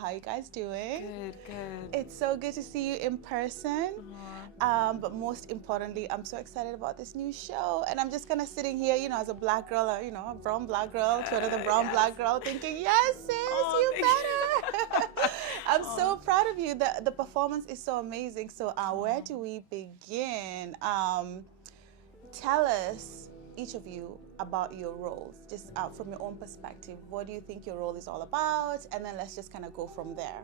How you guys doing? Good. It's so good to see you in person. But most importantly, I'm so excited about this new show. And I'm just kind of sitting here, as a black girl, a brown black girl, Twitter the brown black girl, thinking, yes, sis, you better. I'm so proud of you. The performance is so amazing. So where do we begin? Tell us, each of you, about your roles, just from your own perspective. What do you think your role is all about? And then let's just kind of go from there.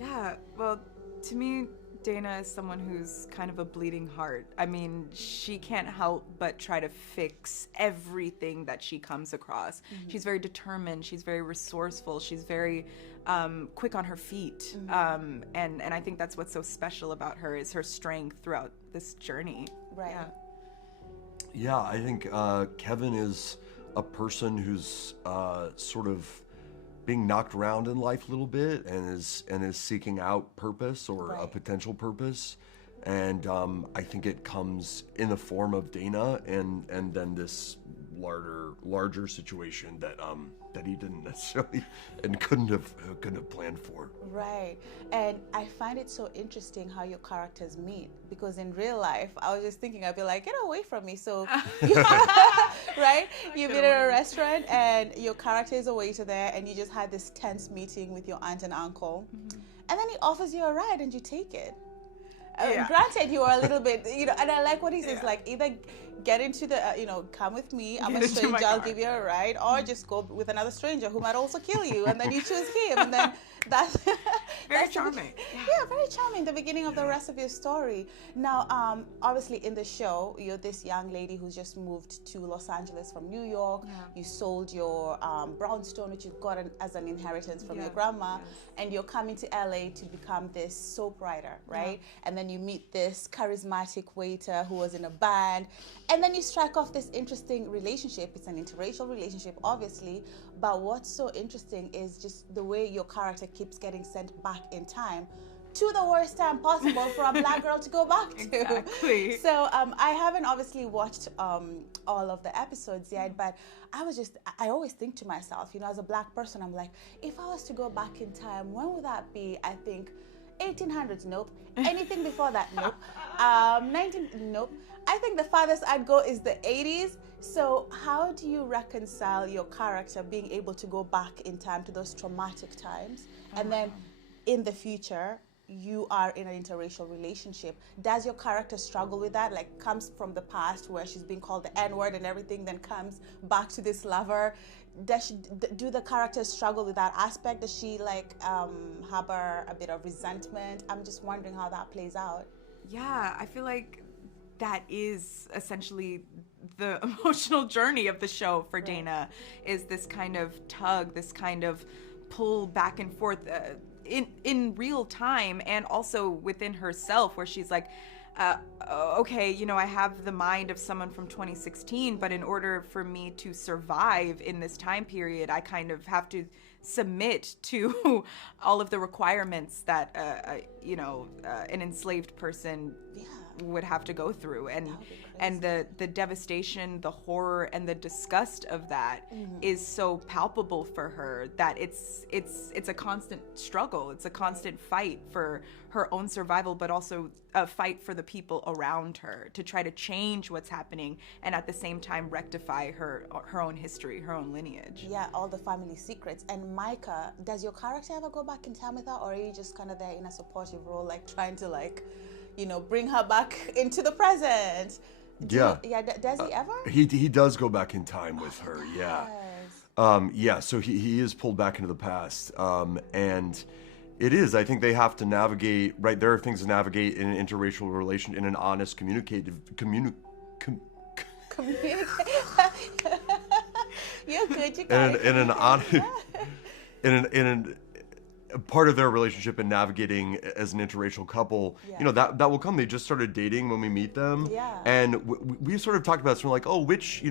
Yeah, well, to me, Dana is someone who's kind of a bleeding heart. I mean, she can't help but try to fix everything that she comes across. Mm-hmm. She's very determined. She's very resourceful. She's very quick on her feet. Mm-hmm. And I think that's what's so special about her is her strength throughout this journey. Right. Yeah, I think Kevin is a person who's sort of being knocked around in life a little bit and is seeking out purpose or a potential purpose. And I think it comes in the form of Dana and then this larger situation that he didn't necessarily and couldn't have planned for. Right. And I find it so interesting how your characters meet, because in real life, I was just thinking, I'd be like, get away from me. So, right? You meet at a restaurant and your character is a waiter there and you just had this tense meeting with your aunt and uncle. Mm-hmm. And then he offers you a ride and you take it. Granted, you are a little bit, and I like what he says, like either get into the, come with me, I'm a stranger, I'll give you a ride, or just go with another stranger who might also kill you, and then you choose him, and then that's very charming. Yeah, very charming. The beginning of the rest of your story. Now, obviously in the show, you're this young lady who's just moved to Los Angeles from New York. Yeah. You sold your brownstone, which you got as an inheritance from your grandma, and you're coming to LA to become this soap writer, right? Yeah. And then you meet this charismatic waiter who was in a band, and then you strike off this interesting relationship. It's an interracial relationship, obviously, but what's so interesting is just the way your character keeps getting sent back in time to the worst time possible for a black girl to go back to. Exactly. So I haven't obviously watched all of the episodes yet, but I always think to myself, as a black person, I'm like, if I was to go back in time, when would that be? I think 1800s, nope. Anything before that, nope. 19, nope. I think the farthest I'd go is the 80s. So how do you reconcile your character being able to go back in time to those traumatic times, and then in the future you are in an interracial relationship? Does your character struggle with that? Like, comes from the past where she's being called the N-word and everything, then comes back to this lover. Do the characters struggle with that aspect? Does she harbor a bit of resentment? I'm just wondering how that plays out. Yeah, I feel like that is essentially the emotional journey of the show for Dana, is this kind of tug, this kind of pull back and forth in real time, and also within herself, where she's like, okay, I have the mind of someone from 2016, but in order for me to survive in this time period, I kind of have to submit to all of the requirements that an enslaved person would have to go through, and the devastation, the horror, and the disgust of that is so palpable for her that it's a constant struggle. It's a constant fight for her own survival, but also a fight for the people around her to try to change what's happening, and at the same time rectify her own history, her own lineage. Yeah, all the family secrets. And Micah, does your character ever go back in time with her, or are you just kind of there in a supportive role, like trying to bring her back into the present? Does he ever? He does go back in time with her. Yeah. So he is pulled back into the past, and it is. I think they have to navigate. Right, there are things to navigate in an interracial relation, in an honest, communicative. You're good. You got it. In an honest, in part of their relationship and navigating as an interracial couple, that will come. They just started dating when we meet them, and we sort of talked about this. We're like, oh, which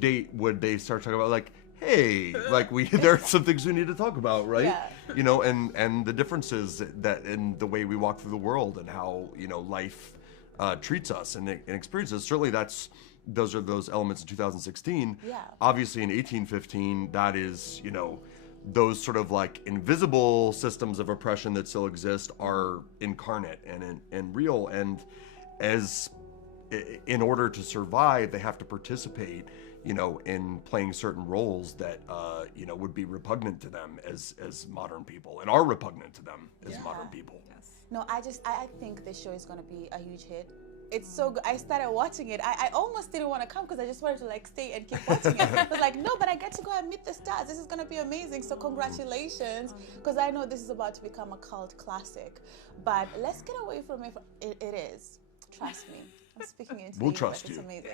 date would they start talking about? Like, hey, there are some things we need to talk about, right? And the differences that in the way we walk through the world and how life treats us and experiences. Certainly, those are those elements in 2016. Yeah. Obviously, in 1815, that is those sort of like invisible systems of oppression that still exist are incarnate and real, and as in order to survive, they have to participate, in playing certain roles that, would be repugnant to them as modern people, and are repugnant to them as modern people. Yes. No, I think this show is going to be a huge hit. It's so good. I started watching it. I almost didn't want to come because I just wanted to like stay and keep watching it. I was like, no, but I get to go and meet the stars. This is going to be amazing. So congratulations, because I know this is about to become a cult classic. But let's get away from it. It is. Trust me. I'm speaking into We'll you, trust but it's you. amazing.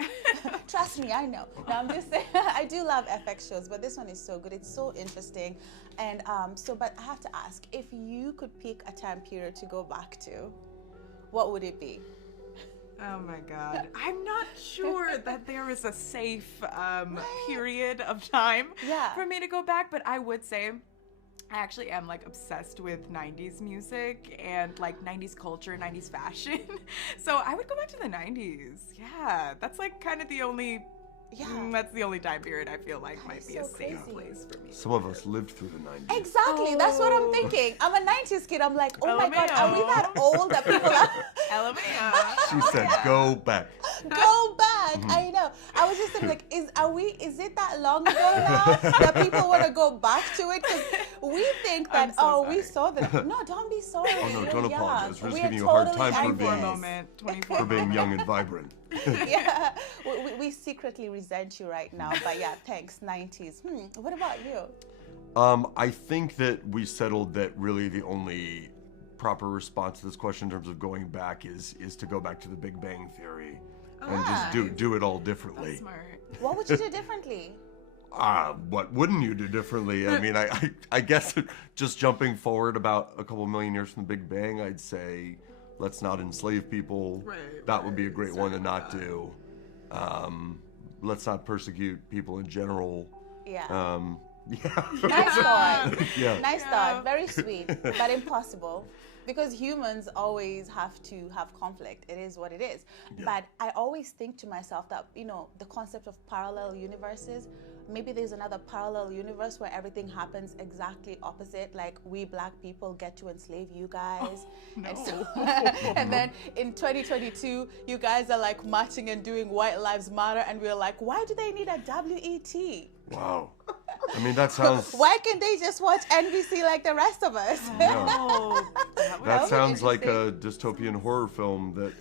Trust me, I know. No, I'm just saying, I do love FX shows, but this one is so good. It's so interesting. And but I have to ask, if you could pick a time period to go back to, what would it be? Oh my God. I'm not sure that there is a safe period of time for me to go back, but I would say I actually am like obsessed with 90s music and like 90s culture, 90s fashion. So I would go back to the 90s. Yeah, that's like kind of the only that's the only time period I feel like might be a safe place for me. Some of us lived through the 90s. Exactly, that's what I'm thinking. I'm a 90s kid. I'm like, oh my God, are we that old that people are... LMAO. She said, go back. Go back. I know. I was just thinking, like, is it that long ago now that people want to go back to it? Because we think that, we saw that. No, don't be sorry. Oh, no, don't apologize. We're just giving you a totally hard time for being young and vibrant. Yeah, we secretly resent you right now, but yeah, thanks, 90s. What about you? I think that we settled that really the only proper response to this question in terms of going back is to go back to the Big Bang Theory and just do it all differently. That's smart. What would you do differently? What wouldn't you do differently? I mean, I guess just jumping forward about a couple million years from the Big Bang, I'd say, let's not enslave people. That would be a great one to not do. Let's not persecute people in general. Yeah. Yeah. Nice thought. Yeah. Nice thought. Very sweet, but impossible. Because humans always have to have conflict. It is what it is. Yeah. But I always think to myself that, the concept of parallel universes, maybe there's another parallel universe where everything happens exactly opposite. Like, we black people get to enslave you guys. And then in 2022, you guys are like marching and doing White Lives Matter. And we're like, why do they need a WET? Wow. I mean, that sounds... Why can't they just watch NBC like the rest of us? Yeah. That sounds like a dystopian horror film that,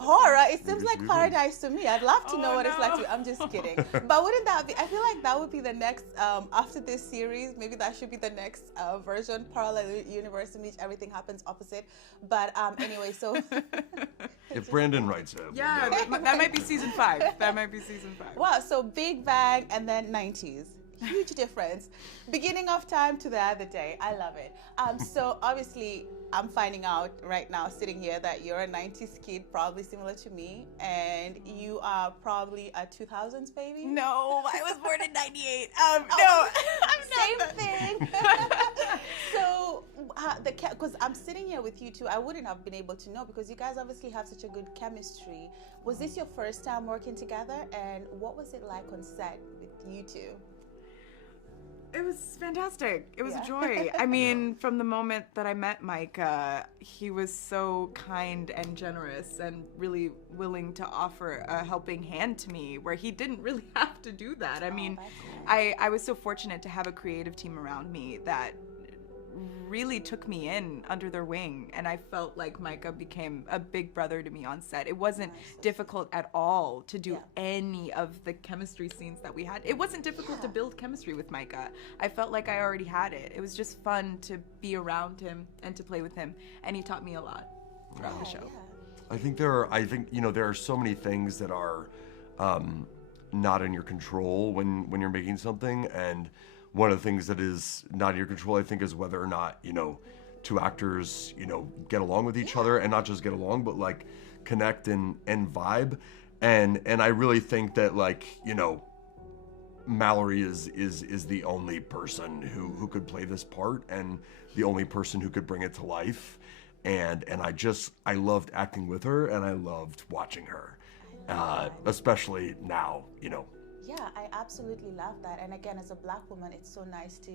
Horror? It seems like paradise to me. I'd love to know what it's like to... I'm just kidding. But wouldn't that be... I feel like that would be the next... after this series, maybe that should be the next version, parallel universe in which everything happens opposite. But anyway, so... If Brandon writes it. Yeah, that might be season 5. Wow, so Big Bang and then 90s. Huge difference. Beginning of time to the other day. I love it. So obviously, I'm finding out right now, sitting here, that you're a 90s kid, probably similar to me, and you are probably a 2000s baby. No, I was born in 98. No, same thing. So, because I'm sitting here with you two, I wouldn't have been able to know, because you guys obviously have such a good chemistry. Was this your first time working together, and what was it like on set with you two? It was fantastic. It was a joy. I mean, from the moment that I met Micah, he was so kind and generous and really willing to offer a helping hand to me, where he didn't really have to do that. I mean, I was so fortunate to have a creative team around me that really took me in under their wing, and I felt like Micah became a big brother to me on set. It wasn't difficult at all to do any of the chemistry scenes that we had. It wasn't difficult to build chemistry with Micah. I felt like I already had it. It was just fun to be around him and to play with him, and he taught me a lot throughout the show. I think there are so many things that are not in your control when you're making something, and one of the things that is not in your control, I think, is whether or not, two actors, get along with each other, and not just get along, but like connect and vibe. And I really think that, like, Mallori is the only person who could play this part, and the only person who could bring it to life. And I loved acting with her, and I loved watching her, especially now, Yeah, I absolutely love that. And again, as a Black woman, it's so nice to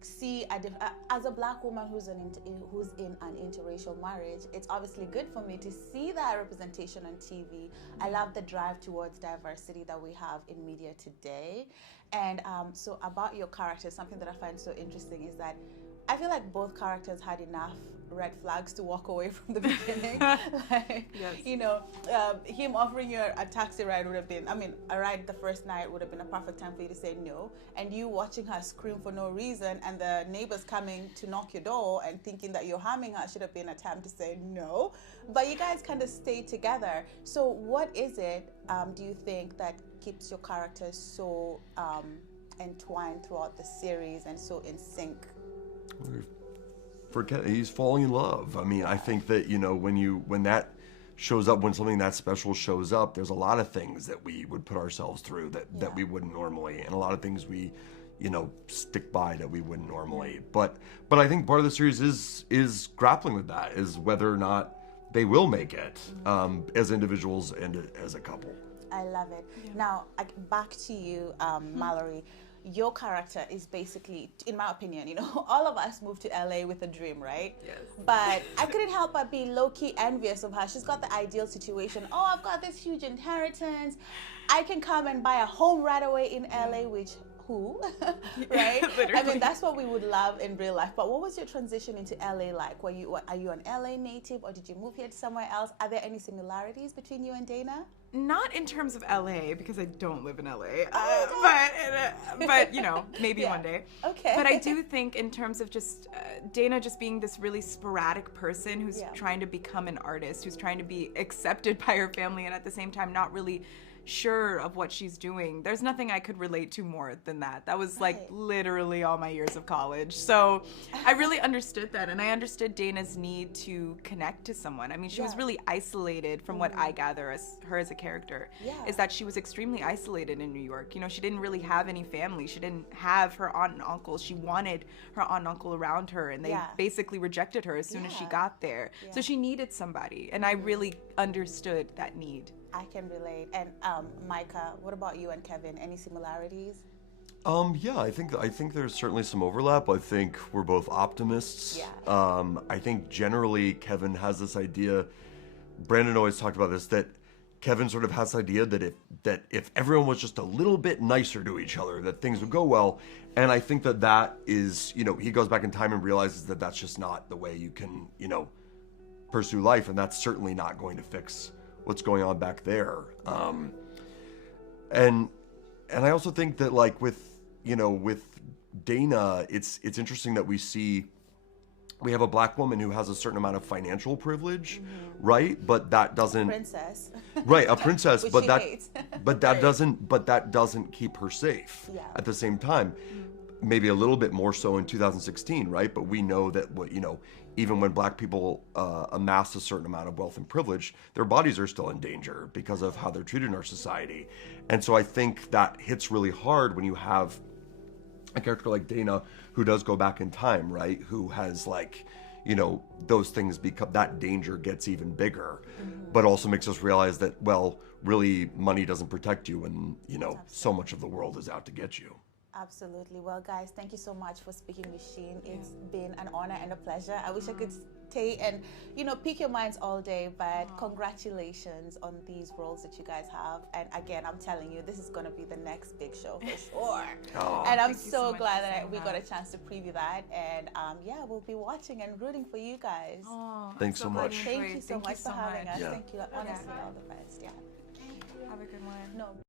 see as a Black woman who's in an interracial marriage. It's obviously good for me to see that representation on TV. I love the drive towards diversity that we have in media today. And so about your characters, something that I find so interesting is that I feel like both characters had enough red flags to walk away from the beginning. Like, yes. You know, him offering you a taxi ride would have been, I mean, a ride the first night would have been a perfect time for you to say no. And you watching her scream for no reason and the neighbors coming to knock your door and thinking that you're harming her should have been a time to say no. But you guys kind of stayed together. So what is it, do you think, that keeps your characters so entwined throughout the series and so in sync? He's falling in love. I mean, I think that, you know, when that shows up, when something that special shows up, there's a lot of things that we would put ourselves through that we wouldn't normally, and a lot of things we, you know, stick by that we wouldn't normally. But I think part of the series is grappling with that, is whether or not they will make it as individuals and as a couple. I love it. Yeah. Now, back to you, Mallori. Your character is basically, in my opinion, you know, all of us moved to LA with a dream, right? Yes. But I couldn't help but be low-key envious of her. She's got the ideal situation. Oh, I've got this huge inheritance. I can come and buy a home right away in LA, which who, right? I mean, that's what we would love in real life. But what was your transition into LA like? Are you an LA native, or did you move here to somewhere else? Are there any similarities between you and Dana? Not in terms of LA, because I don't live in LA, but you know, maybe one day. Okay. But I do think in terms of just Dana just being this really sporadic person who's trying to become an artist, who's trying to be accepted by her family, and at the same time not really sure of what she's doing. There's nothing I could relate to more than that. That was like literally all my years of college. So I really understood that, and I understood Dana's need to connect to someone. I mean, she was really isolated from what I gather as her as a character, is that she was extremely isolated in New York. You know, she didn't really have any family. She didn't have her aunt and uncle. She wanted her aunt and uncle around her, and they basically rejected her as soon as she got there. So she needed somebody, and I really understood that need. I can relate. And Micah, what about you and Kevin? Any similarities? Yeah, I think there's certainly some overlap. I think we're both optimists. Yeah. I think generally Kevin has this idea. Brandon always talked about this, that Kevin sort of has this idea that if everyone was just a little bit nicer to each other, that things would go well. And I think that is, you know, he goes back in time and realizes that that's just not the way you can, you know, pursue life, and that's certainly not going to fix what's going on back there. And I also think that, like, with Dana, it's interesting that we have a Black woman who has a certain amount of financial privilege, right? But that doesn't Princess. Right, a princess, but that doesn't keep her safe. Yeah. At the same time, maybe a little bit more so in 2016, right? But we know that even when Black people amass a certain amount of wealth and privilege, their bodies are still in danger because of how they're treated in our society. And so I think that hits really hard when you have a character like Dana who does go back in time, right? Who has, like, you know, those things become, that danger gets even bigger, but also makes us realize that, well, really money doesn't protect you, and, you know, so much of the world is out to get you. Absolutely. Well, guys, thank you so much for speaking with Sheen. It's been an honor and a pleasure. I wish I could stay and, you know, pick your minds all day, but congratulations on these roles that you guys have. And again, I'm telling you, this is going to be the next big show for sure. And I'm so glad that we got a chance to preview that. And we'll be watching and rooting for you guys. Thanks so much. Thank you so much for having us. Yeah. Thank you. Honestly, all the best. Yeah. Have a good one. No.